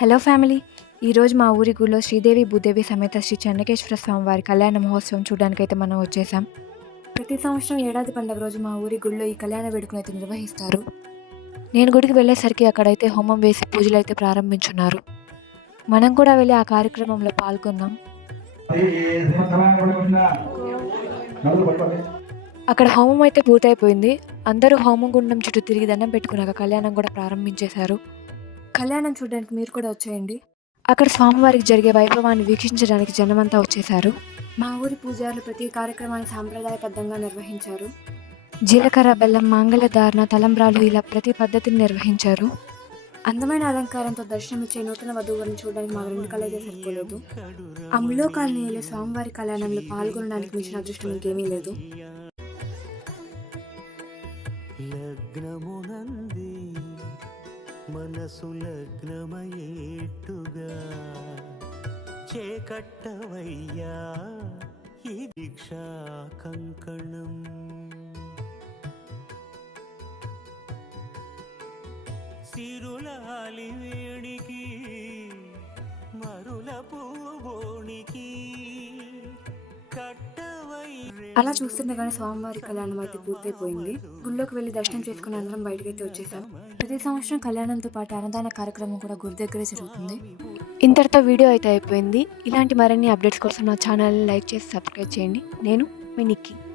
Hello family! ఈరోజు మా ఊరి గుడిలో శ్రీదేవి భూదేవి సమేత శ్రీ చెన్నకేశ్వర స్వామి వారి కళ్యాణ మహోత్సవం చూడడానికైతే మనం వచ్చేసాం. ప్రతి సంవత్సరం ఏడాది పండుగ రోజు మా ఊరి గుడిలో ఈ కళ్యాణ వేడుకను అయితే నిర్వహిస్తారు. నేను గుడికి వెళ్ళేసరికి అక్కడైతే హోమం వేసి పూజలైతే ప్రారంభించున్నారు. మనం కూడా వెళ్ళి ఆ కార్యక్రమంలో పాల్గొన్నాం. అక్కడ హోమం అయితే పూర్తయిపోయింది. అందరూ హోమం గుండం చుట్టూ తిరిగి దండం పెట్టుకున్నాక కళ్యాణం కూడా ప్రారంభించేశారు. కళ్యాణం చూడడానికి మీరు కూడా వచ్చేయండి. అక్కడ స్వామివారికి జరిగే వైభవాన్ని వీక్షించడానికి జనమంతా వచ్చేశారు. మా ఊరి పూజారులు ప్రతి కార్యక్రమాన్ని సాంప్రదాయబద్ధంగా నిర్వహించారు. జీలకర్ర, బెల్లం, మాంగళ్యధారణ, తలంబ్రాలు ఇలా ప్రతి పద్ధతిని నిర్వహించారు. అందమైన అలంకారంతో దర్శనమిచ్చే నూతన వధువులను చూడడానికి మా రెండు కళ్ళైతే సరిపోలేదు. ఆ ముల్లో కాలనీలో స్వామివారి కళ్యాణంలో పాల్గొనడానికి మించిన అదృష్టం ఇంకేమీ లేదు. మనసు లగ్నమయేట్టుగా చేకట్టవయ్యా ఈ దీక్షా కంకణం. సిరులాలి వేణికి మరుల పూబోనికి అలా చూస్తుండగానే స్వామివారి కళ్యాణం అయితే పూర్తయిపోయింది. గుళ్ళోకి వెళ్ళి దర్శనం చేసుకుని అందరం బయటకైతే వచ్చేసాం. ప్రతి సంవత్సరం కళ్యాణంతో పాటు అన్నదాన కార్యక్రమం కూడా గుడి దగ్గరే జరుగుతుంది. ఇంతటితో వీడియో అయితే అయిపోయింది. ఇలాంటి మరిన్ని అప్డేట్స్ కోసం నా ఛానల్ని లైక్ చేసి సబ్స్క్రైబ్ చేయండి. నేను మీ నిక్కీ.